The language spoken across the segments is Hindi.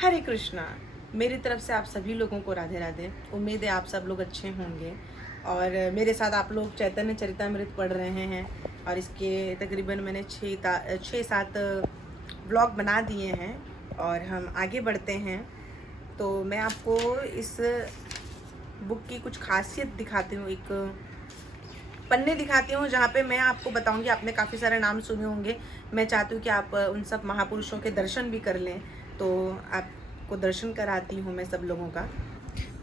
हरे कृष्णा। मेरी तरफ से आप सभी लोगों को राधे राधे। उम्मीद है आप सब लोग अच्छे होंगे और मेरे साथ आप लोग चैतन्य चरितामृत पढ़ रहे हैं और इसके तकरीबन मैंने 6-7 ब्लॉग बना दिए हैं और हम आगे बढ़ते हैं। तो मैं आपको इस बुक की कुछ खासियत दिखाती हूँ, एक पन्ने दिखाती हूँ जहाँ पे मैं आपको बताऊँगी। आपने काफ़ी सारे नाम सुने होंगे, मैं चाहती हूँ कि आप उन सब महापुरुषों के दर्शन भी कर लें, तो आपको दर्शन कराती हूँ मैं सब लोगों का।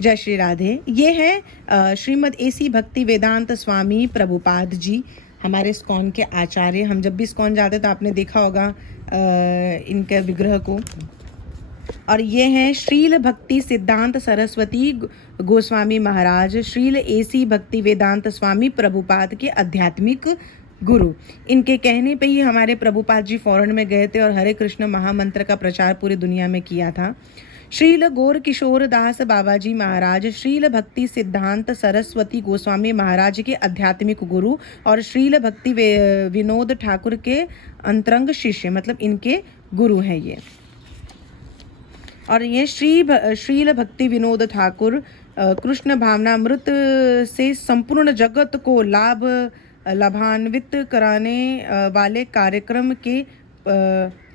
जय श्री राधे। ये है श्रीमद एसी भक्ति वेदांत स्वामी प्रभुपाद जी, हमारे इस्कॉन के आचार्य। हम जब भी इस्कॉन जाते तो आपने देखा होगा इनके विग्रह को। और ये हैं श्रील भक्ति सिद्धांत सरस्वती गोस्वामी महाराज, श्रील एसी भक्ति वेदांत स्वामी प्रभुपाद के आध्यात्मिक गुरु। इनके कहने पे ही हमारे प्रभुपाद जी फॉरेन में गए थे और हरे कृष्ण महामंत्र का प्रचार पूरी दुनिया में किया था। श्रील गौर किशोर दास बाबा जी महाराज, श्रील भक्ति सिद्धांत सरस्वती गोस्वामी महाराज के आध्यात्मिक गुरु और श्रील भक्ति विनोद ठाकुर के अंतरंग शिष्य, मतलब इनके गुरु हैं ये। और ये श्रील भक्ति विनोद ठाकुर कृष्ण भावनामृत से संपूर्ण जगत को लाभान्वित कराने वाले कार्यक्रम के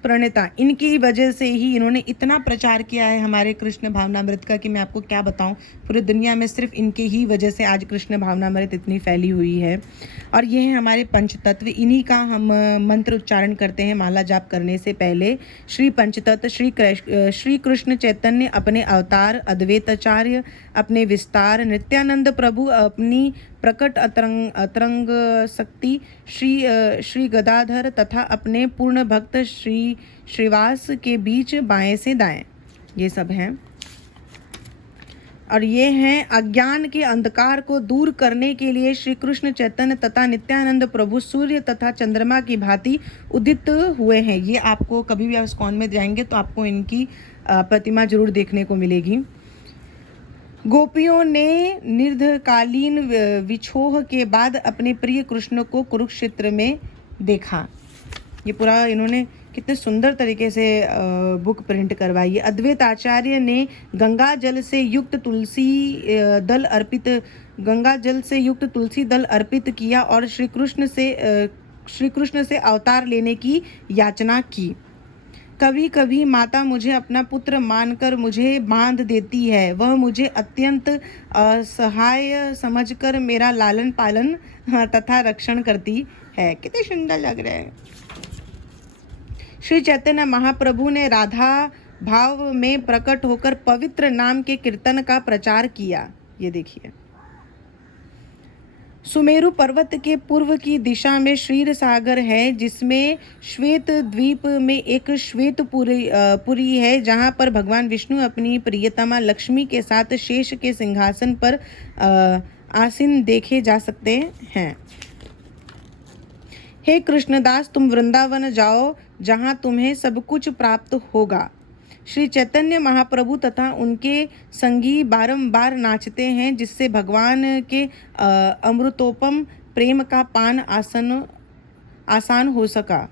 प्रणेता। इनकी वजह से ही इन्होंने इतना प्रचार किया है हमारे कृष्ण भावनामृत का कि मैं आपको क्या बताऊं। पूरी दुनिया में सिर्फ इनके ही वजह से आज कृष्ण भावनामृत इतनी फैली हुई है। और ये हैं हमारे पंचतत्व, इन्हीं का हम मंत्र उच्चारण करते हैं माला जाप करने से पहले। श्री पंचतत्व श्री कृष्ण चैतन्य अपने अवतार, अद्वैताचार्य अपने विस्तार, नित्यानंद प्रभु अपनी प्रकट अतरंग शक्ति, श्री गदाधर तथा अपने पूर्ण भक्त श्रीवास के बीच बाएं से दाएं, ये सब हैं। और ये हैं अज्ञान के अंधकार को दूर करने के लिए श्री कृष्ण चैतन्य तथा नित्यानंद प्रभु सूर्य तथा चंद्रमा की भांति उदित हुए हैं। ये आपको कभी भी आप इस्कॉन में जाएंगे तो आपको इनकी प्रतिमा जरूर देखने को मिलेगी। गोपियों ने निर्धकालीन विछोह के बाद अपने प्रिय कृष्ण को कुरुक्षेत्र में देखा। ये पूरा इन्होंने कितने सुंदर तरीके से बुक प्रिंट करवाई है। अद्वैत आचार्य ने गंगा जल से युक्त तुलसी दल अर्पित किया और श्री कृष्ण से अवतार लेने की याचना की। कभी कभी माता मुझे अपना पुत्र मानकर मुझे बांध देती है, वह मुझे अत्यंत असहाय समझकर मेरा लालन पालन तथा रक्षण करती है। कितने सुंदर लग रहे हैं। श्री चैतन्य महाप्रभु ने राधा भाव में प्रकट होकर पवित्र नाम के कीर्तन का प्रचार किया। ये देखिए, सुमेरु पर्वत के पूर्व की दिशा में क्षीर सागर है, जिसमें श्वेत द्वीप में एक श्वेत पुरी है, जहाँ पर भगवान विष्णु अपनी प्रियतमा लक्ष्मी के साथ शेष के सिंहासन पर आसीन देखे जा सकते हैं। हे कृष्णदास, तुम वृंदावन जाओ जहाँ तुम्हें सब कुछ प्राप्त होगा। श्री चैतन्य महाप्रभु तथा उनके संगी बारंबार नाचते हैं, जिससे भगवान के अमृतोपम प्रेम का पान आसान हो सका।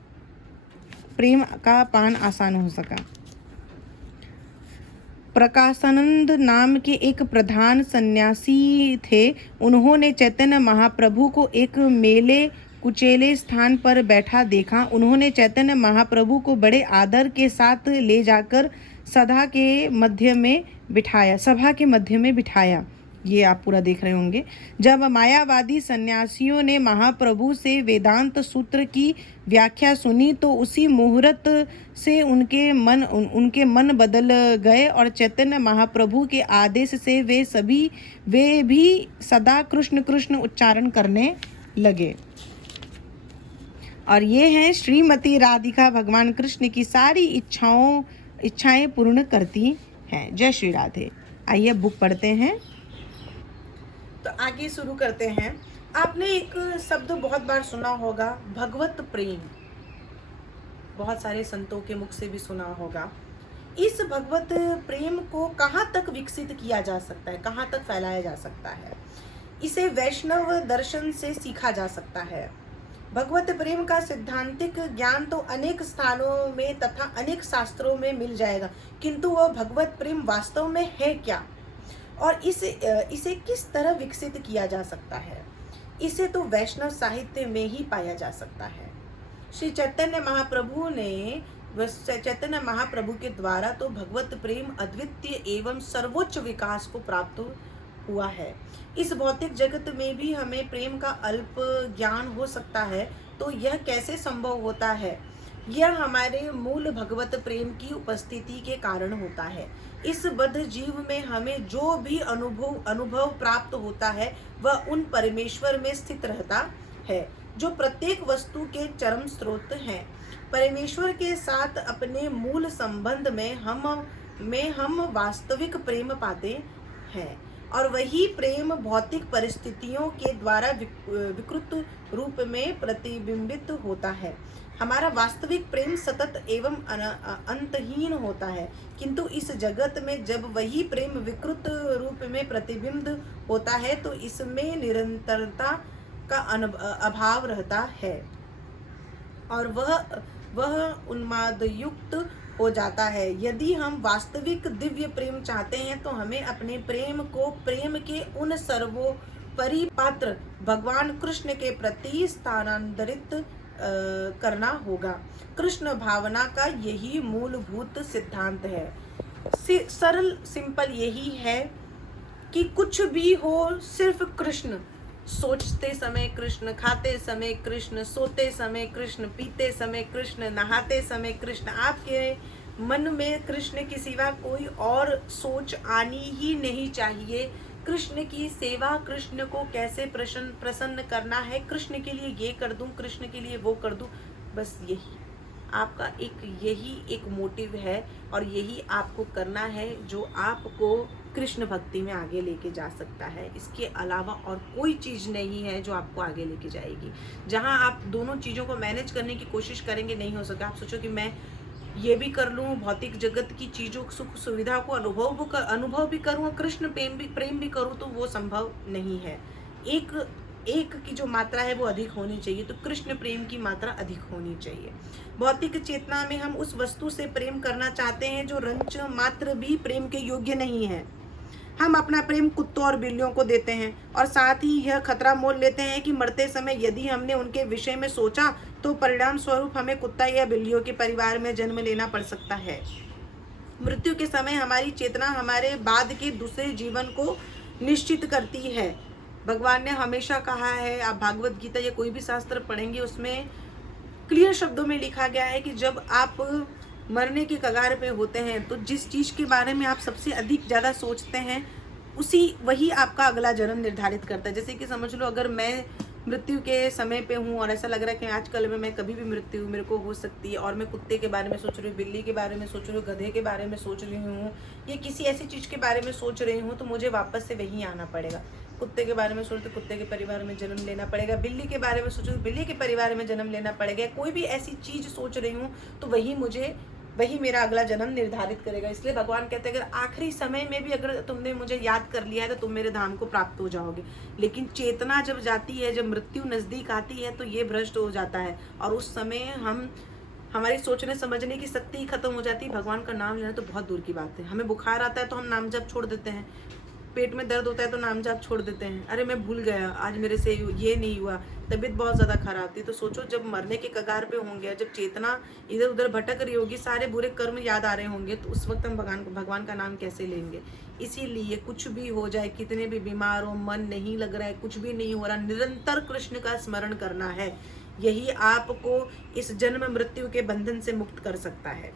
प्रकाशानंद नाम के एक प्रधान सन्यासी थे। उन्होंने चैतन्य महाप्रभु को एक मेले कुचेले स्थान पर बैठा देखा। उन्होंने चैतन्य महाप्रभु को बड़े आदर के साथ ले जाकर सभा के मध्य में बिठाया। ये आप पूरा देख रहे होंगे। जब मायावादी सन्यासियों ने महाप्रभु से वेदांत सूत्र की व्याख्या सुनी तो उसी मुहूर्त से उनके मन बदल गए और चैतन्य महाप्रभु के आदेश से वे भी सदा कृष्ण कृष्ण उच्चारण करने लगे। और ये हैं श्रीमती राधिका, भगवान कृष्ण की सारी इच्छाएं पूर्ण करती हैं। जय श्री राधे। आइए बुक पढ़ते हैं। तो आगे शुरू करते हैं। आपने एक शब्द बहुत बार सुना होगा, भगवत प्रेम। बहुत सारे संतों के मुख से भी सुना होगा। इस भगवत प्रेम को कहाँ तक विकसित किया जा सकता है, कहाँ तक फैलाया जा सकता है? इसे वैष्णव दर्शन से सीखा जा सकता है। भगवत प्रेम का सिद्धांतिक ज्ञान तो अनेक स्थानों में तथा अनेक शास्त्रों में मिल जाएगा, किंतु वह भगवत प्रेम वास्तव में है क्या और इसे किस तरह विकसित किया जा सकता है, इसे तो वैष्णव साहित्य में ही पाया जा सकता है। श्री चैतन्य महाप्रभु के द्वारा तो भगवत प्रेम अद्वितीय एवं सर्वोच्च विकास को प्राप्त हुआ है। इस भौतिक जगत में भी हमें प्रेम का अल्प ज्ञान हो सकता है, तो यह कैसे संभव होता है? यह हमारे मूल भगवत प्रेम की उपस्थिति के कारण होता है। इस बद्ध जीव में हमें जो भी अनुभव प्राप्त होता है वह उन परमेश्वर में स्थित रहता है जो प्रत्येक वस्तु के चरम स्रोत हैं। परमेश्वर के साथ अपने मूल संबंध में हम वास्तविक प्रेम पाते हैं और वही प्रेम भौतिक परिस्थितियों के द्वारा विकृत रूप में प्रतिबिंबित होता है। हमारा वास्तविक प्रेम सतत एवं अंतहीन होता है, किंतु इस जगत में जब वही प्रेम विकृत रूप में प्रतिबिंबित होता है तो इसमें निरंतरता का अभाव रहता है और वह उन्मादयुक्त हो जाता है। यदि हम वास्तविक दिव्य प्रेम चाहते हैं तो हमें अपने प्रेम को प्रेम के उन सर्वोपरि पात्र भगवान कृष्ण के प्रति स्थानांतरित करना होगा। कृष्ण भावना का यही मूलभूत सिद्धांत है। सरल सिंपल यही है कि कुछ भी हो सिर्फ कृष्ण। सोचते समय कृष्ण, खाते समय कृष्ण, सोते समय कृष्ण, पीते समय कृष्ण, नहाते समय कृष्ण। आपके मन में कृष्ण के सिवा कोई और सोच आनी ही नहीं चाहिए। कृष्ण की सेवा, कृष्ण को कैसे प्रसन्न करना है, कृष्ण के लिए ये कर दूं, कृष्ण के लिए वो कर दूं, बस यही आपका यही एक मोटिव है और यही आपको करना है जो आपको कृष्ण भक्ति में आगे लेके जा सकता है। इसके अलावा और कोई चीज़ नहीं है जो आपको आगे लेके जाएगी। जहां आप दोनों चीज़ों को मैनेज करने की कोशिश करेंगे, नहीं हो सका। आप सोचो कि मैं ये भी कर लूँ, भौतिक जगत की चीज़ों सुख सुविधा को अनुभव भी करूँ, कृष्ण प्रेम भी करूँ, तो वो संभव नहीं है। एक की जो मात्रा है वो अधिक होनी चाहिए, तो कृष्ण प्रेम की मात्रा अधिक होनी चाहिए। भौतिक चेतना में हम उस वस्तु से प्रेम करना चाहते हैं जो रंच मात्र भी प्रेम के योग्य नहीं है। हम अपना प्रेम कुत्तों और बिल्लियों को देते हैं और साथ ही यह खतरा मोल लेते हैं कि मरते समय यदि हमने उनके विषय में सोचा तो परिणाम स्वरूप हमें कुत्ता या बिल्लियों के परिवार में जन्म लेना पड़ सकता है। मृत्यु के समय हमारी चेतना हमारे बाद के दूसरे जीवन को निश्चित करती है। भगवान ने हमेशा कहा है, आप भागवत गीता या कोई भी शास्त्र पढ़ेंगे उसमें क्लियर शब्दों में लिखा गया है कि जब आप मरने के कगार पे होते हैं तो जिस चीज़ के बारे में आप सबसे अधिक ज़्यादा सोचते हैं वही आपका अगला जन्म निर्धारित करता है। जैसे कि समझ लो, अगर मैं मृत्यु के समय पे हूँ और ऐसा लग रहा है कि आजकल में मैं कभी भी मृत्यु मेरे को हो सकती है और मैं कुत्ते के बारे में सोच रही हूँ, बिल्ली के बारे में सोच रही हूँ, गधे के बारे में सोच रही हूँ, या किसी ऐसी चीज़ के बारे में सोच रही हूँ, तो मुझे वापस से वहीं आना पड़ेगा। कुत्ते के बारे में सोच तो कुत्ते के परिवार में जन्म लेना पड़ेगा, बिल्ली के बारे में सोचो तो बिल्ली के परिवार में जन्म लेना पड़ेगा। कोई भी ऐसी चीज़ सोच रही हूँ तो वही मेरा अगला जन्म निर्धारित करेगा। इसलिए भगवान कहते हैं अगर आखिरी समय में भी अगर तुमने मुझे याद कर लिया है तो तुम मेरे धाम को प्राप्त हो जाओगे। लेकिन चेतना जब जाती है, जब मृत्यु नज़दीक आती है, तो ये भ्रष्ट हो जाता है और उस समय हमारी सोचने समझने की शक्ति खत्म हो जाती है। भगवान का नाम लेना तो बहुत दूर की बात है। हमें बुखार आता है तो हम नाम जप छोड़ देते हैं, पेट में दर्द होता है तो नाम जाप छोड़ देते हैं, अरे मैं भूल गया, आज मेरे से ये नहीं हुआ, तबीयत बहुत ज़्यादा खराब थी। तो सोचो जब मरने के कगार पे होंगे, जब चेतना इधर उधर भटक रही होगी, सारे बुरे कर्म याद आ रहे होंगे, तो उस वक्त हम भगवान का नाम कैसे लेंगे। इसीलिए कुछ भी हो जाए, कितने भी बीमार हो, मन नहीं लग रहा है, कुछ भी नहीं हो रहा, निरंतर कृष्ण का स्मरण करना है। यही आपको इस जन्म मृत्यु के बंधन से मुक्त कर सकता है।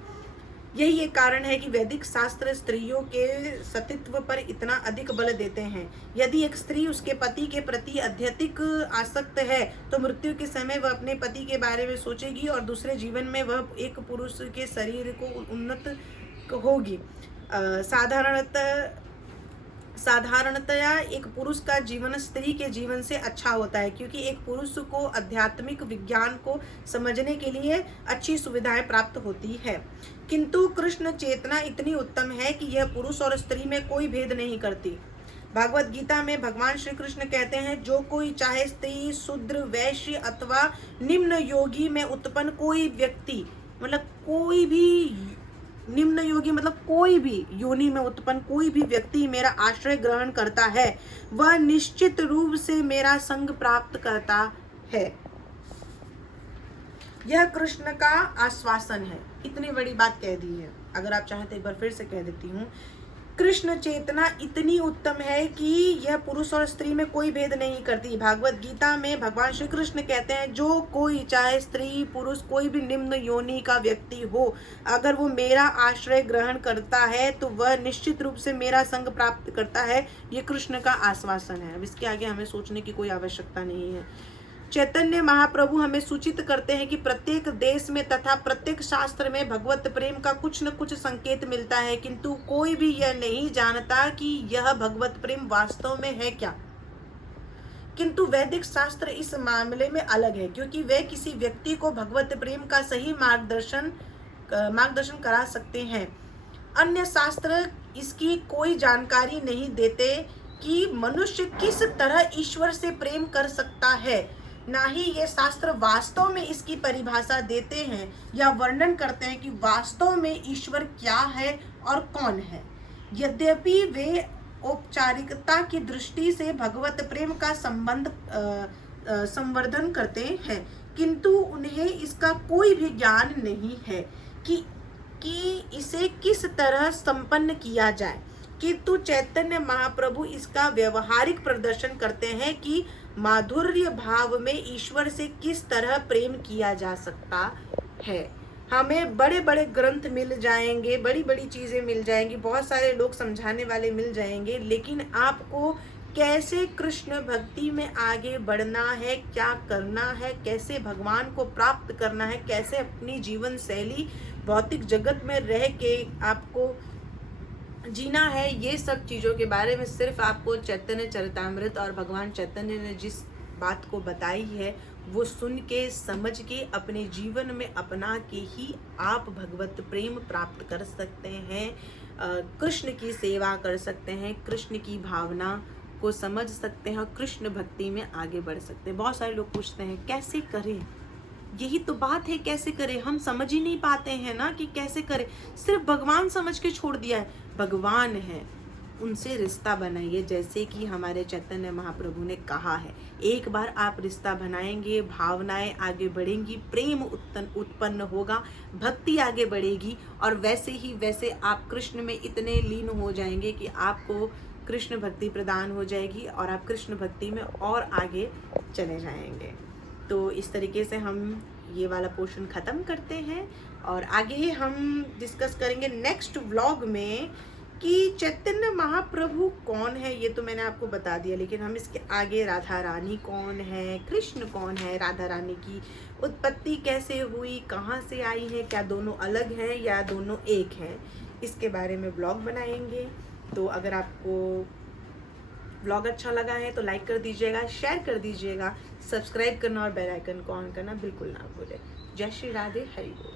यही एक कारण है कि वैदिक शास्त्र स्त्रियों के सतीत्व पर इतना अधिक बल देते हैं। यदि एक स्त्री उसके पति के प्रति अत्यधिक आसक्त है तो मृत्यु के समय वह अपने पति के बारे में सोचेगी और दूसरे जीवन में वह एक पुरुष के शरीर को उन्नत होगी। साधारणतया एक पुरुष का जीवन स्त्री के जीवन से अच्छा होता है, क्योंकि एक पुरुष को आध्यात्मिक विज्ञान को समझने के लिए अच्छी सुविधाएं प्राप्त होती है। किंतु कृष्ण चेतना इतनी उत्तम है कि यह पुरुष और स्त्री में कोई भेद नहीं करती। भागवत गीता में भगवान श्री कृष्ण कहते हैं, जो कोई चाहे स्त्री, शूद्र, वैश्य अथवा निम्न योगी में उत्पन्न कोई व्यक्ति, मतलब कोई भी निम्न योगी मतलब कोई भी योनि में उत्पन्न कोई भी व्यक्ति मेरा आश्रय ग्रहण करता है, वह निश्चित रूप से मेरा संग प्राप्त करता है। यह कृष्ण का आश्वासन है। इतनी बड़ी बात कह दी है, अगर आप चाहें तो एक बार फिर से कह देती हूँ। कृष्ण चेतना इतनी उत्तम है कि यह पुरुष और स्त्री में कोई भेद नहीं करती। भागवत गीता में भगवान श्री कृष्ण कहते हैं, जो कोई चाहे स्त्री पुरुष कोई भी निम्न योनि का व्यक्ति हो, अगर वो मेरा आश्रय ग्रहण करता है तो वह निश्चित रूप से मेरा संग प्राप्त करता है। ये कृष्ण का आश्वासन है। अब इसके आगे हमें सोचने की कोई आवश्यकता नहीं है। चैतन्य महाप्रभु हमें सूचित करते हैं कि प्रत्येक देश में तथा प्रत्येक शास्त्र में भगवत प्रेम का कुछ न कुछ संकेत मिलता है, किंतु कोई भी यह नहीं जानता कि यह भगवत प्रेम वास्तव में है क्या। किंतु वैदिक शास्त्र इस मामले में अलग है, क्योंकि वे किसी व्यक्ति को भगवत प्रेम का सही मार्गदर्शन करा सकते हैं। अन्य शास्त्र इसकी कोई जानकारी नहीं देते कि मनुष्य किस तरह ईश्वर से प्रेम कर सकता है। ना ही ये शास्त्र वास्तव में इसकी परिभाषा देते हैं या वर्णन करते हैं कि वास्तव में ईश्वर क्या है और कौन है। यद्यपि वे औपचारिकता की दृष्टि से भगवत प्रेम का संवर्धन करते हैं, किंतु उन्हें इसका कोई भी ज्ञान नहीं है कि इसे किस तरह संपन्न किया जाए। किंतु चैतन्य महाप्रभु इसका व्यवहारिक प्रदर्शन करते हैं कि माधुर्य भाव में ईश्वर से किस तरह प्रेम किया जा सकता है। हमें बड़े बड़े ग्रंथ मिल जाएंगे, बड़ी बड़ी चीज़ें मिल जाएंगी, बहुत सारे लोग समझाने वाले मिल जाएंगे, लेकिन आपको कैसे कृष्ण भक्ति में आगे बढ़ना है, क्या करना है, कैसे भगवान को प्राप्त करना है, कैसे अपनी जीवन शैली भौतिक जगत में रह के आपको जीना है, ये सब चीज़ों के बारे में सिर्फ आपको चैतन्य चरितामृत और भगवान चैतन्य ने जिस बात को बताई है वो सुन के समझ के अपने जीवन में अपना के ही आप भगवत प्रेम प्राप्त कर सकते हैं, कृष्ण की सेवा कर सकते हैं, कृष्ण की भावना को समझ सकते हैं और कृष्ण भक्ति में आगे बढ़ सकते हैं। बहुत सारे लोग पूछते हैं कैसे करें, यही तो बात है, कैसे करें। हम समझ ही नहीं पाते हैं ना कि कैसे करें। सिर्फ भगवान समझ के छोड़ दिया है। भगवान है, उनसे रिश्ता बनाइए, जैसे कि हमारे चैतन्य महाप्रभु ने कहा है। एक बार आप रिश्ता बनाएंगे, भावनाएं आगे बढ़ेंगी, प्रेम उत्पन्न होगा, भक्ति आगे बढ़ेगी और वैसे ही वैसे आप कृष्ण में इतने लीन हो जाएंगे कि आपको कृष्ण भक्ति प्रदान हो जाएगी और आप कृष्ण भक्ति में और आगे चले जाएंगे। तो इस तरीके से हम ये वाला पोर्शन ख़त्म करते हैं और आगे हम डिस्कस करेंगे नेक्स्ट व्लॉग में कि चैतन्य महाप्रभु कौन है। ये तो मैंने आपको बता दिया, लेकिन हम इसके आगे राधा रानी कौन है, कृष्ण कौन है, राधा रानी की उत्पत्ति कैसे हुई, कहाँ से आई है, क्या दोनों अलग हैं या दोनों एक हैं, इसके बारे में व्लॉग बनाएंगे। तो अगर आपको व्लॉग अच्छा लगा है तो लाइक कर दीजिएगा, शेयर कर दीजिएगा, सब्सक्राइब करना और बेल आइकन को ऑन करना बिल्कुल ना भूलें। जय श्री राधे, हरि बोल।